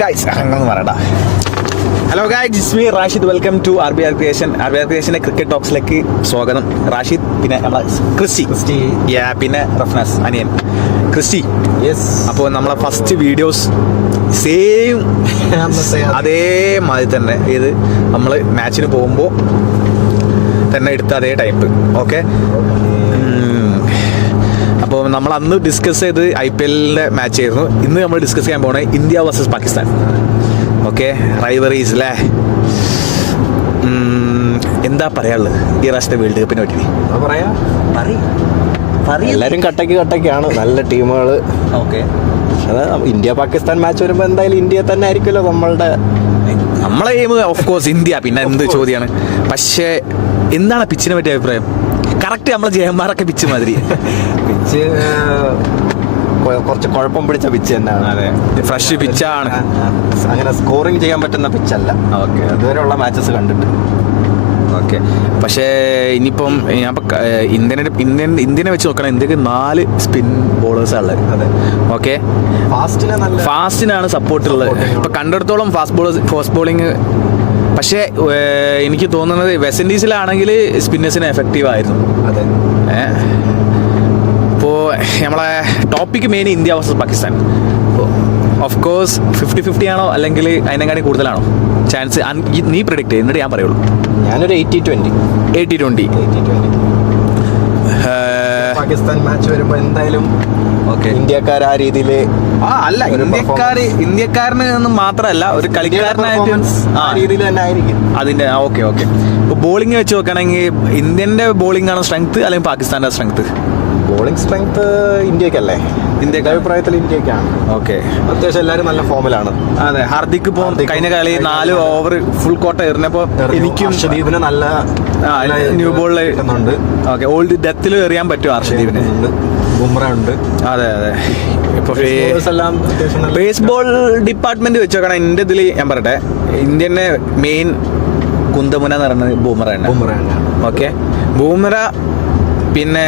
Guys അങ്ങനെ പറയണ്ട. Hello guys, it's me Rashid. Welcome to RBR creation. RBR ക്രിയേഷൻ്റെ cricket ടോക്സിലേക്ക് സ്വാഗതം. റാഷിദ്, പിന്നെ നമ്മളെ ക്രിസ്റ്റി, പിന്നെ റഫ്നാസ് അനിയൻ ക്രിസ്റ്റി. യെസ്. അപ്പോൾ നമ്മളെ ഫസ്റ്റ് വീഡിയോസ് സെയിം അതേമാതിരി തന്നെ ഇത് നമ്മൾ മാച്ചിന് പോകുമ്പോൾ തന്നെ എടുത്ത അതേ ടൈപ്പ്. ഓക്കെ, അപ്പോൾ നമ്മൾ അന്ന് ഡിസ്കസ് ചെയ്ത് IPLൻ്റെ മാച്ച് ആയിരുന്നു. ഇന്ന് നമ്മൾ ഡിസ്കസ് ചെയ്യാൻ പോകുന്നത് ഇന്ത്യ വേഴ്സസ് പാകിസ്ഥാൻ. ഓക്കെ, റൈവറീസ് അല്ലേ. എന്താ പറയാനുള്ളത് ഈ പ്രാവശ്യത്തെ വേൾഡ് കപ്പിനെ പറ്റി? എല്ലാവരും കട്ടക്കാണ്, നല്ല ടീമുകൾ. ഓക്കെ, അത് ഇന്ത്യ പാകിസ്ഥാൻ മാച്ച് വരുമ്പോൾ എന്തായാലും ഇന്ത്യ തന്നെ ആയിരിക്കുമല്ലോ നമ്മളെ എയിം ഓഫ് കോഴ്സ് ഇന്ത്യ. പിന്നെ എന്ത് ചോദ്യമാണ്. പക്ഷേ എന്താണ് പിച്ചിനെ പറ്റിയ അഭിപ്രായം? കറക്റ്റ് നമ്മളെ ജയന്മാരൊക്കെ പിച്ച് മാതിരി. പിച്ച് കുറച്ച് കുഴപ്പം പിടിച്ച പിച്ച് തന്നെയാണ്. അതെ, ഫ്രഷ് പിച്ചാണ്. അങ്ങനെ സ്കോറിങ് ചെയ്യാൻ പറ്റുന്ന പിച്ചല്ല. ഓക്കെ, ഇതുവരെയുള്ള മാച്ചസ് കണ്ടിട്ട്. ഓക്കെ, പക്ഷേ ഇനിയിപ്പം ഞാൻ ഇന്ത്യനെ വെച്ച് നോക്കണം. ഇന്ത്യക്ക് 4 സ്പിൻ ബോളേഴ്സാണ് ഉള്ളത്. അതെ, ഓക്കെ. ഫാസ്റ്റിനാണ് സപ്പോർട്ട് ഉള്ളത്. ഇപ്പം കണ്ടിടത്തോളം ഫാസ്റ്റ് ബോളിങ്. പക്ഷേ എനിക്ക് തോന്നുന്നത് വെസ്റ്റ് ഇൻഡീസിലാണെങ്കിൽ സ്പിന്നേഴ്സിന് എഫക്റ്റീവ് ആയിരുന്നു. അതെ. ഇപ്പോൾ നമ്മളെ topic main India versus Pakistan. Of course 50-50 ആണോ അല്ലെങ്കിൽ അതിനെക്കാട്ടി കൂടുതലാണോ ചാൻസ്? നീ പ്രെഡിക്റ്റ് എന്നിട്ട് ഞാൻ പറയുള്ളൂ. ഞാനൊരു 80-20 പാകിസ്ഥാൻ മാച്ച് വരുമ്പോൾ എന്തായാലും ഇന്ത്യക്കാർ ആ രീതിയിൽ അല്ല, ഇന്ത്യക്കാരന് ഒന്നും മാത്രമല്ല, ഒരു കളിക്കാരനായിട്ട് ആ രീതിയിൽ തന്നെ ആയിരിക്കും അതിന്റെ. ഓക്കെ, ഇപ്പോൾ ബോളിംഗ് വെച്ച് നോക്കുകയാണെങ്കിൽ ഇന്ത്യന്റെ ബോളിംഗ് ആണോ സ്ട്രെങ്ത് അല്ലെങ്കിൽ പാകിസ്ഥാന്റെ സ്ട്രെങ്ത്? Bowling strength ഇന്ത്യക്കല്ലേ? ഇന്ത്യക്ക് അഭിപ്രായത്തിൽ ഇന്ത്യക്കാണ്. ഓക്കെ, അത്യാവശ്യം എല്ലാവരും നല്ല ഫോമിലാണ്. അതെ, ഹാർദിക് ഇപ്പോൾ കഴിഞ്ഞ കളി 4 ഓവർ ഫുൾ കോട്ട എറിഞ്ഞപ്പോൾ എനിക്കും ഹർഷദീപിന് നല്ല ന്യൂ ബോളിൽ കിട്ടുന്നുണ്ട്. ഓക്കെ, ഓൾഡ് ഡെത്തിൽ എറിയാൻ പറ്റും ഹർഷദീപിന്. ബുംറ ഉണ്ട്. അതെ. ഇപ്പോൾ ബേസ്ബോൾ ഡിപ്പാർട്ട്മെന്റ് വെച്ച് നോക്കണം. എൻ്റെ ഇതിൽ ഞാൻ പറയട്ടെ, ഇന്ത്യൻ്റെ മെയിൻ കുന്തമുന എന്ന് പറയുന്നത് ബൂമറയാണ്. ഓക്കെ, ബൂമറ, പിന്നെ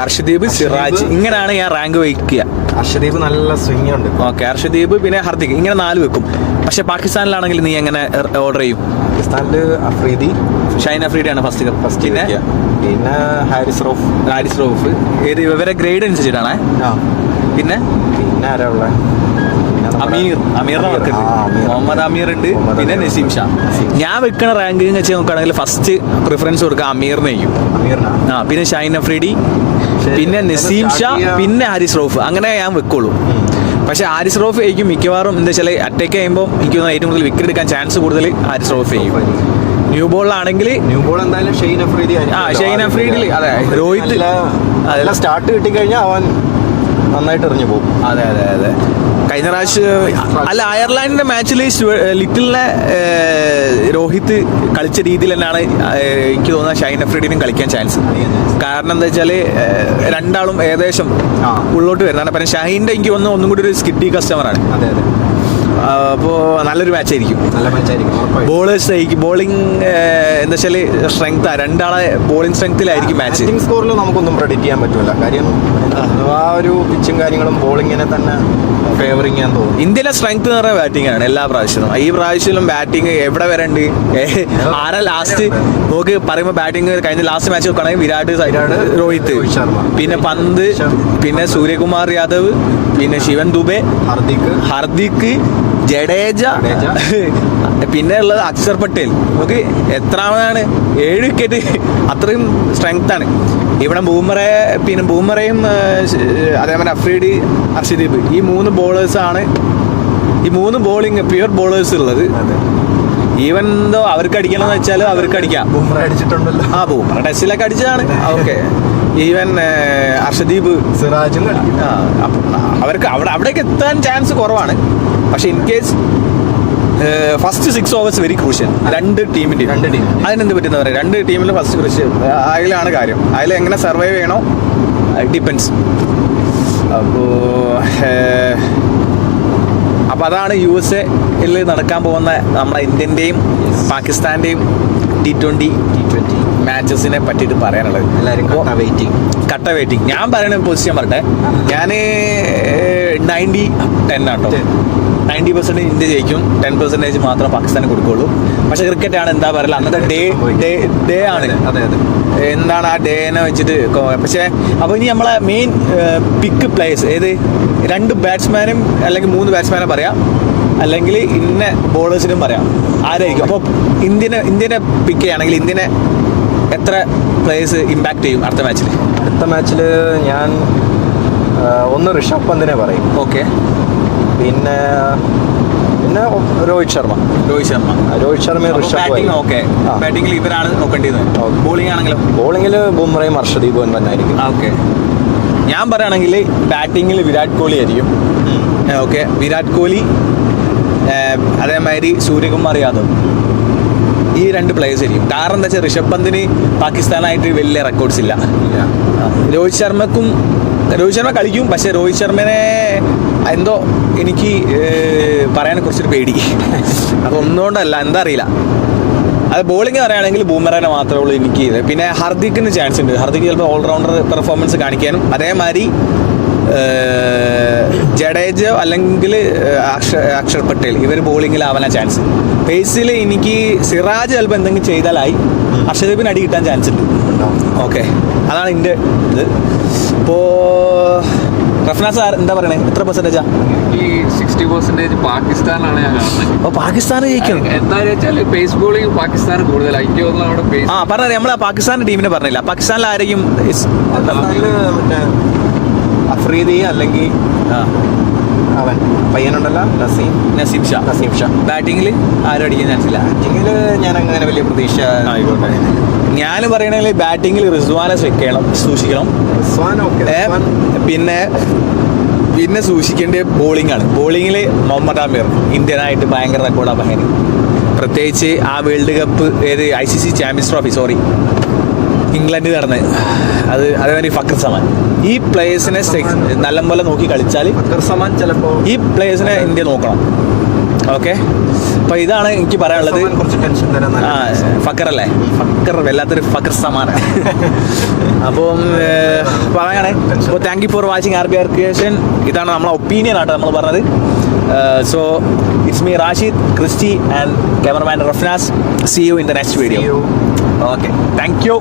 ഹർഷദീപ്, സിറാജ്, ഇങ്ങനെയാണ് ഞാൻ റാങ്ക് വയ്ക്കുക. ഹർഷദീപ് നല്ല സ്വിംഗ് ഉണ്ട്. ഓക്കെ, ഹർഷദീപ് പിന്നെ ഹാർദിക്, ഇങ്ങനെ 4 വെക്കും. പക്ഷെ പാകിസ്ഥാനിലാണെങ്കിൽ നീ എങ്ങനെ ഓർഡർ ചെയ്യും? പാകിസ്ഥാനിൽ ഷൈൻ അഫ്രീദിയാണ് ഫസ്റ്റ്. പിന്നെ ഹാരിസ് റൌഫ്. ഏത് ഇവരെ ഗ്രേഡ് അനുസരിച്ചിട്ടാണ്. പിന്നെ ആരാ ഉള്ളത്? അമീറിനെ വെക്കുന്നുണ്ട്. മുഹമ്മദ് അമീർ ഉണ്ട്, പിന്നെ നസീം ഷാ. ഞാൻ വെക്കണ റാങ്കിങ് വെച്ച് നോക്കുകയാണെങ്കിൽ ഫസ്റ്റ് പ്രിഫറൻസ് കൊടുക്കുക അമീറിനെയും. പിന്നെ ഷൈൻ അഫ്രീദി, പിന്നെ നസീം ഷാ, പിന്നെ ഹാരിസ് റൌഫ്. അങ്ങനെ ഞാൻ വെക്കുള്ളൂ. പക്ഷെ ഹാരിസ് റൌഫ് ആയിരിക്കും മിക്കവാറും. എന്താ വെച്ചാൽ അറ്റാക്ക് ചെയ്യുമ്പോൾ എനിക്ക് ഏറ്റവും കൂടുതൽ വിക്കറ്റ് എടുക്കാൻ ചാൻസ് കൂടുതൽ ഹാരിസ് റൌഫ് ചെയ്യും. ന്യൂ ബോളിലാണെങ്കിൽ എന്തായാലും ഷെയ്ൻ അഫ്രീദിയിൽ. അതെ, രോഹിത് സ്റ്റാർട്ട് കിട്ടിക്കഴിഞ്ഞാൽ അവൻ നന്നായിട്ട് എറിഞ്ഞു പോകും. അതെ. കഴിഞ്ഞ പ്രാവശ്യം അയർലാൻഡിന്റെ മാച്ചിൽ ലിറ്റിലിനെ രോഹിത് കളിച്ച രീതിയിൽ തന്നെയാണ് എനിക്ക് തോന്നുന്നത് ഷൈൻ അഫ്രീദിനും കളിക്കാൻ ചാൻസ്. കാരണം എന്താ വെച്ചാൽ രണ്ടാളും ഏകദേശം ഉള്ളോട്ട് വരുന്നതാണ്. പിന്നെ ഷൈൻ്റെ എനിക്ക് തോന്നുന്നു ഒന്നും കൂടി ഒരു സ്കിഡി കസ്റ്റമറാണ്. അപ്പോൾ നല്ലൊരു മാച്ചായിരിക്കും. ബോളിംഗ് എന്താ വെച്ചാൽ സ്ട്രെങ്ത്, രണ്ടാളെ ബോളിംഗ് സ്ട്രെങ്ത്തിലായിരിക്കും മാച്ച്. സ്കോറിൽ നമുക്കൊന്നും പ്രെഡിക്റ്റ് ചെയ്യാൻ പറ്റില്ല. കാര്യം ആ ഒരു പിച്ചും കാര്യങ്ങളും ബോളിങ്ങിനെ തന്നെ ഫേവറിങ് ചെയ്യാൻ തോന്നുന്നു. ഇന്ത്യയിലെ സ്ട്രെങ്ത് എന്ന് പറയുന്നത് ബാറ്റിംഗ് ആണ്. എല്ലാ പ്രാവശ്യവും ഈ പ്രാവശ്യത്തിലും ബാറ്റിംഗ് എവിടെ വരണ്ട്. ആരാ ലാസ്റ്റ് നോക്ക് പറയുമ്പോൾ ബാറ്റിംഗ് കഴിഞ്ഞ ലാസ്റ്റ് മാച്ച് നോക്കുകയാണെങ്കിൽ വിരാട്, രോഹിത്, പിന്നെ പന്ത്, പിന്നെ സൂര്യകുമാർ യാദവ്, പിന്നെ ശിവൻ ദുബെ, ഹർദിക്, ജഡേജ, പിന്നെ ഉള്ളത് അക്ഷർ പട്ടേൽ. നമുക്ക് എത്രാമതാണ്? 7 വിക്കറ്റ്. അത്രയും സ്ട്രെങ്ത് ആണ്. ഇവിടെ ബൂമറയും അതേപോലെ അഫ്രീദി, ഹർഷദീപ്, ഈ 3 ബോളേഴ്സാണ്. ഈ 3 ബോളിംഗ് പ്യുവർ ബോളേഴ്സ് ഉള്ളത്. ഈവൻ എന്തോ അവർക്ക് അടിക്കണമെന്ന് വെച്ചാൽ അവർക്ക് അടിക്കാം. ബൂമറ ടെസ്റ്റിലൊക്കെ അടിച്ചതാണ്. ഓക്കെ, ഈവൻ ഹർഷദീപ്, സിറാജും അവർക്ക് അവിടേക്ക് എത്താൻ ചാൻസ് കുറവാണ്. പക്ഷെ in case first 6 overs very crucial. രണ്ട് ടീം അതിനെന്ത് പറ്റുന്ന പറയാം. 2 ടീമിലും ഫസ്റ്റ് ക്രൂഷ്യൽ. അതിലാണ് കാര്യം. അതിൽ എങ്ങനെ സർവൈവ് ചെയ്യണോ ഡിപ്പെൻസ്. അപ്പോൾ അതാണ് USA നടക്കാൻ പോകുന്ന നമ്മുടെ ഇന്ത്യൻ്റെയും പാകിസ്ഥാൻ്റെയും T20 മാച്ചസിനെ പറ്റിയിട്ട് പറയാനുള്ളത്. എല്ലാവരും കട്ട വെയിറ്റിംഗ്. ഞാൻ പറയുന്ന പൊസിഷൻ പറട്ടെ, ഞാൻ 90-10 ആട്ടോ. 90% ഇന്ത്യ ജയിക്കും, 10% മാത്രം പാകിസ്ഥാന് കൊടുക്കുള്ളൂ. പക്ഷെ ക്രിക്കറ്റ് ആണ്, എന്താ പറയുക, അന്നത്തെ ഡേ ആണ്. എന്താണ് ആ ഡേനെ വെച്ചിട്ട്. പക്ഷേ അപ്പോൾ ഇനി നമ്മളെ മെയിൻ പിക്ക് പ്ലേയേഴ്സ് ഏത്, 2 ബാറ്റ്സ്മാനും അല്ലെങ്കിൽ 3 ബാറ്റ്സ്മാനെ പറയാം, അല്ലെങ്കിൽ ഇന്ന ബോളേഴ്സിനും പറയാം. ആരായിരിക്കും അപ്പോൾ ഇന്ത്യനെ പിക്ക് ചെയ്യുകയാണെങ്കിൽ ഇന്ത്യനെ എത്ര പ്ലേയേഴ്സ് ഇമ്പാക്ട് ചെയ്യും അടുത്ത മാച്ചിൽ? അടുത്ത മാച്ചിൽ ഞാൻ ഒന്ന് ഋഷഭ് പന്തിനെ പറയും. ഓക്കെ. പിന്നെ രോഹിത് ശർമ്മ. Batting okay. ബാറ്റിംഗിൽ ഇവരാണ് നോക്കേണ്ടത്. ബോളിംഗ് ആണെങ്കിലും ബോളിംഗിൽ ബുംറയും ഹർഷദീപും തന്നെ ആയിരിക്കും. ഓക്കെ. ഞാൻ പറയുകയാണെങ്കിൽ ബാറ്റിങ്ങിൽ വിരാട് കോഹ്ലി ആയിരിക്കും. ഓക്കെ, വിരാട് കോഹ്ലി, അതേമാതിരി സൂര്യകുമാർ യാദവ്, ഈ 2 പ്ലേയേഴ്സ് ആയിരിക്കും. കാരണം എന്താ വെച്ചാൽ ഋഷഭ് പന്തിന് പാകിസ്ഥാനായിട്ട് വലിയ റെക്കോർഡ്സ് ഇല്ല. രോഹിത് ശർമ്മ കളിക്കും, പക്ഷെ രോഹിത് ശർമ്മനെ എന്തോ എനിക്ക് പറയാൻ കുറച്ചൊരു പേടി. അപ്പോൾ ഒന്നുകൊണ്ടല്ല, എന്താ അറിയില്ല. അത് ബോളിംഗ് പറയുകയാണെങ്കിൽ ബൂമറേനെ മാത്രമേ ഉള്ളൂ എനിക്ക്. പിന്നെ ഹർദിക്കിന് ചാൻസ് ഉണ്ട്. ഹർദിക്ക് ചിലപ്പോൾ ഓൾറൗണ്ടർ പെർഫോമൻസ് കാണിക്കാനും, അതേമാതിരി ജഡേജോ അല്ലെങ്കിൽ അക്ഷർ പട്ടേൽ, ഇവർ ബോളിങ്ങിലാവാനാ ചാൻസ്. പേസിൽ എനിക്ക് സിറാജ് ചിലപ്പോൾ എന്തെങ്കിലും ചെയ്താലായി, അർഷദീപിന് അടി കിട്ടാൻ ചാൻസ് ഉണ്ട്. ഓക്കെ, അതാണ് എൻ്റെ ഇത്. ഇപ്പോൾ റഫ്നാ സാർ എന്താ പറയണേ, എത്ര പെർസെൻറ്റേജാ? ഈ 60% പാകിസ്ഥാനാണ് ഞാൻ കാണുന്നത്. അപ്പോൾ പാകിസ്ഥാൻ ജയിക്കും. എന്താണെന്ന് വെച്ചാൽ പേസ് ബോളിംഗ് പാകിസ്ഥാൻ കൂടുതലാണ്. എനിക്ക് തോന്നുന്നു അവിടെ പേസ്. പറഞ്ഞത് നമ്മളെ പാകിസ്ഥാൻ്റെ ടീമിനെ പറഞ്ഞില്ല. പാകിസ്ഥാനിൽ ആരെയും മറ്റേ അഫ്രീദി അല്ലെങ്കിൽ അവൻ പയ്യനുണ്ടല്ലോ നസീം ഷാ. ബാറ്റിങ്ങിൽ ആരും അടിക്കാൻ ചാൻസ് ഇല്ല. ബാറ്റിങ്ങിൽ ഞാൻ അങ്ങനെ വലിയ പ്രതീക്ഷ. ഞാൻ പറയണെങ്കിൽ ബാറ്റിങ്ങിൽ റിസ്വാനെ സൂക്ഷിക്കണം. പിന്നെ സൂക്ഷിക്കേണ്ട ബോളിംഗ് ആണ്. ബോളിങ്ങിൽ മുഹമ്മദ് ആമിർ ഇന്ത്യനായിട്ട് ഭയങ്കര റെക്കോർഡാണ് ബഹേൻ. പ്രത്യേകിച്ച് ആ world cup ICC champions trophy ഇംഗ്ലണ്ടിൽ നടന്ന് അതേമാതിരി ഫക്കർ സമാൻ, ഈ പ്ലേയേഴ്സിനെ നല്ലപോലെ നോക്കി കളിച്ചാൽ ഫക്കർ സമാൻ ചിലപ്പോൾ ഈ പ്ലേയേഴ്സിനെ ഇന്ത്യ നോക്കണം. ഓക്കെ, അപ്പോൾ ഇതാണ് എനിക്ക് പറയാനുള്ളത്. കുറച്ച് ടെൻഷൻ തരാൻ. ഫക്കർ അല്ലേ, ഫക്കർ വല്ലാത്തൊരു ഫക്കർ സമാന. അപ്പം പറയണേ. അപ്പോൾ thank you for watching RBR Creation. ഇതാണ് നമ്മളെ ഒപ്പീനിയൻ ആട്ടോ നമ്മൾ പറഞ്ഞത്. So it's me Rashid, Christy and cameraman Rafnas. See you in the next video. Okay, thank you.